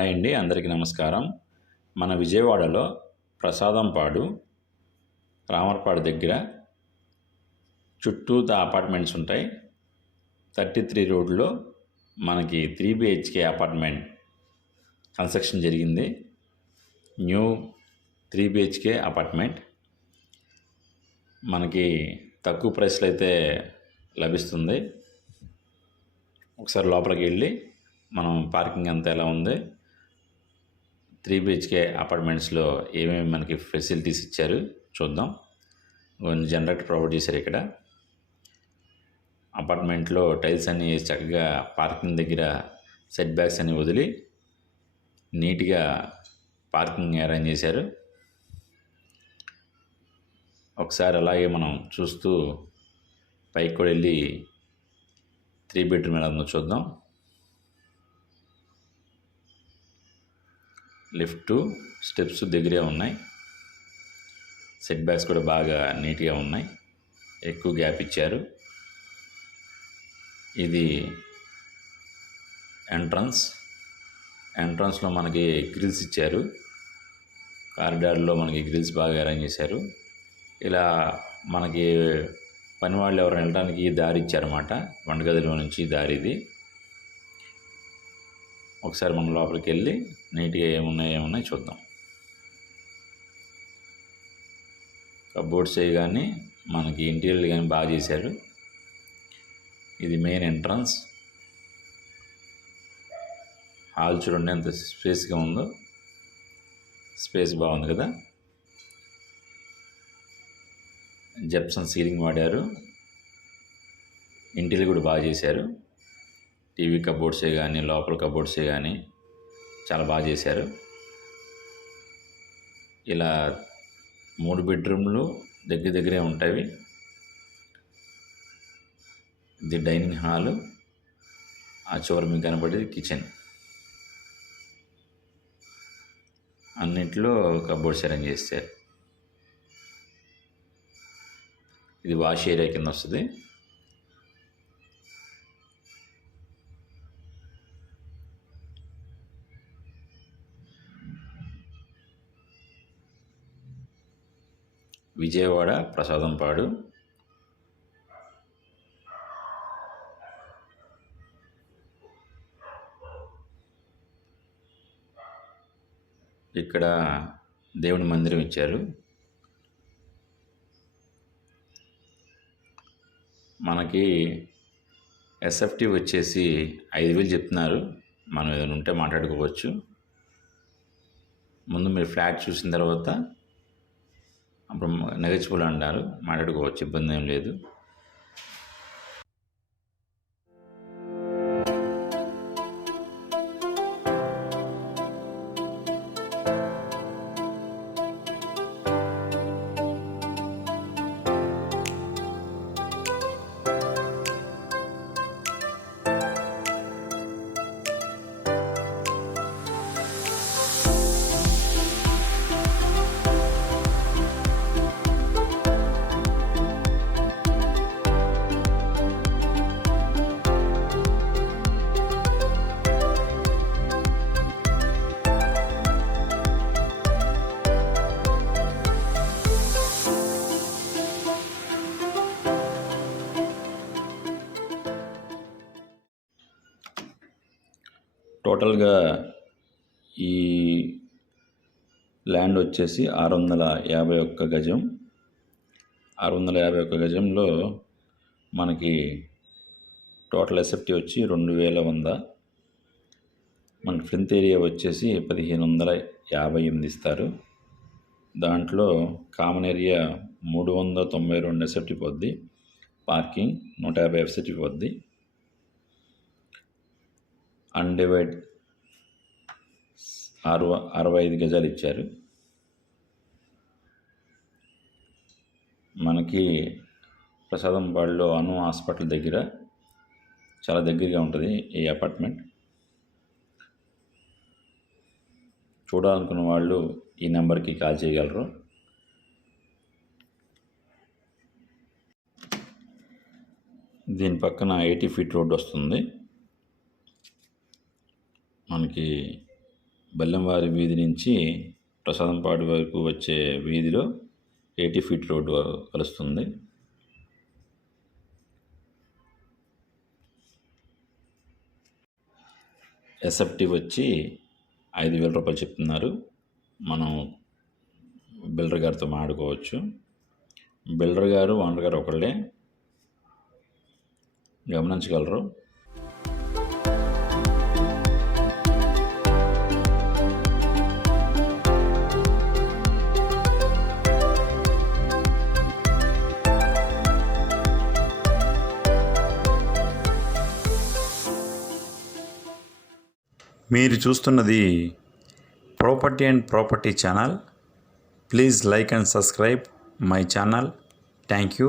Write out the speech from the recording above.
Hi అండి, అందరికీ నమస్కారం. మన విజయవాడలో ప్రసాదంపాడు, రామర్పాడు దగ్గర చుట్టూతా అపార్ట్మెంట్స్ ఉంటాయి. 33 రోడ్లో మనకి 3 BHK అపార్ట్మెంట్ కన్స్ట్రక్షన్ జరిగింది. న్యూ 3 BHK అపార్ట్మెంట్ మనకి తక్కువ ప్రైస్లో అయితే లభిస్తుంది. ఒకసారి లోపలికి వెళ్ళి మనం పార్కింగ్ అంతా ఎలా ఉంది, 3 BHK అపార్ట్మెంట్స్లో ఏమేమి మనకి ఫెసిలిటీస్ ఇచ్చారు చూద్దాం. కొన్ని జనరేటర్ ప్రొవైడ్ చేశారు. ఇక్కడ అపార్ట్మెంట్లో టైల్స్ అన్నీ వేసి చక్కగా పార్కింగ్ దగ్గర సెట్ బ్యాక్స్ అన్ని వదిలి నీట్గా పార్కింగ్ అరేంజ్ చేశారు. ఒకసారి అలాగే మనం చూస్తూ పైకి కూడా వెళ్ళి 3 బెడ్రూమ్ ఎలా ఉందో చూద్దాం. లిఫ్ట్ స్టెప్స్ దగ్గరే ఉన్నాయి. సెట్ బ్యాక్స్ కూడా బాగా నీట్గా ఉన్నాయి. ఎక్కువ గ్యాప్ ఇచ్చారు. ఇది ఎంట్రన్స్లో మనకి గ్రిల్స్ ఇచ్చారు. కారిడార్లో మనకి గ్రిల్స్ బాగా అరేంజ్ చేశారు. ఇలా మనకి పని వాళ్ళు ఎవరైనా వెళ్ళడానికి దారి ఇచ్చారన్నమాట. వంటగదిలో నుంచి దారి ఇది. ఒకసారి మనం లోపలికి వెళ్ళి నీట్గా ఏమున్నాయి చూద్దాం. కబోర్డ్స్ కానీ మనకి ఇంటీరియర్ కానీ బాగా చేశారు. ఇది మెయిన్ ఎంట్రన్స్. హాల్ చూడండి ఎంత స్పేస్గా ఉందో. స్పేస్ బాగుంది కదా. జెప్సన్ సీలింగ్ వాడారు. ఇంటీరియర్ కూడా బాగా చేశారు. టీవీ కబోర్డ్సే కానీ లోపల కబోర్డ్సే కానీ చాలా బాగా చేశారు. ఇలా 3 బెడ్రూమ్లు దగ్గరే ఉంటాయి. ఇది డైనింగ్ హాలు. ఆ చివరి మీకు కనబడేది కిచెన్. అన్నింటిలో కబోర్డ్స్ అరేంజ్ చేశారు. ఇది వాష్ ఏరియా కింద వస్తుంది. విజయవాడ ప్రసాదంపాడు. ఇక్కడ దేవుని మందిరం ఇచ్చారు. మనకి SFT వచ్చేసి 5,000 చెప్తున్నారు. మనం ఏదైనా ఉంటే మాట్లాడుకోవచ్చు. ముందు మీరు ఫ్లాట్ చూసిన తర్వాత అప్పుడు నెగోషియబుల్ అన్నారు, మాట్లాడుకోవచ్చు. ఇబ్బంది ఏం లేదు. టోటల్గా ఈ ల్యాండ్ వచ్చేసి 651 గజం. 651 గజంలో మనకి టోటల్ SFT వచ్చి 2,100. మనకి ఫ్రంట్ ఏరియా వచ్చేసి 1,558 ఇస్తారు. దాంట్లో కామన్ ఏరియా 392 SFT పోద్ది. పార్కింగ్ 150 SFT పోద్ది. అన్డివైడ్ 65 గజాలు ఇచ్చారు. మనకి ప్రసాదంపాడులో అను హాస్పిటల్ దగ్గర చాలా దగ్గరగా ఉంటుంది ఈ అపార్ట్మెంట్. చూడాలనుకున్న వాళ్ళు ఈ నెంబర్కి కాల్ చేయగలరు. దీని పక్కన 80 ఫీట్ రోడ్డు వస్తుంది. మనకి బెల్లంవారి వీధి నుంచి ప్రసాదంపాడు వరకు వచ్చే వీధిలో 80 ఫీట్ రోడ్డు కలుస్తుంది. ఎస్ఎఫ్టీ వచ్చి 5,000 రూపాయలు చెప్తున్నారు. మనం బిల్డర్ గారితో మాట్లాడుకోవచ్చు. బిల్డర్ గారు ఓనర్ గారు ఒకళ్ళే, గమనించగలరు. మీరు చూస్తున్నది property and property channel. Please like and subscribe my channel. Thank you.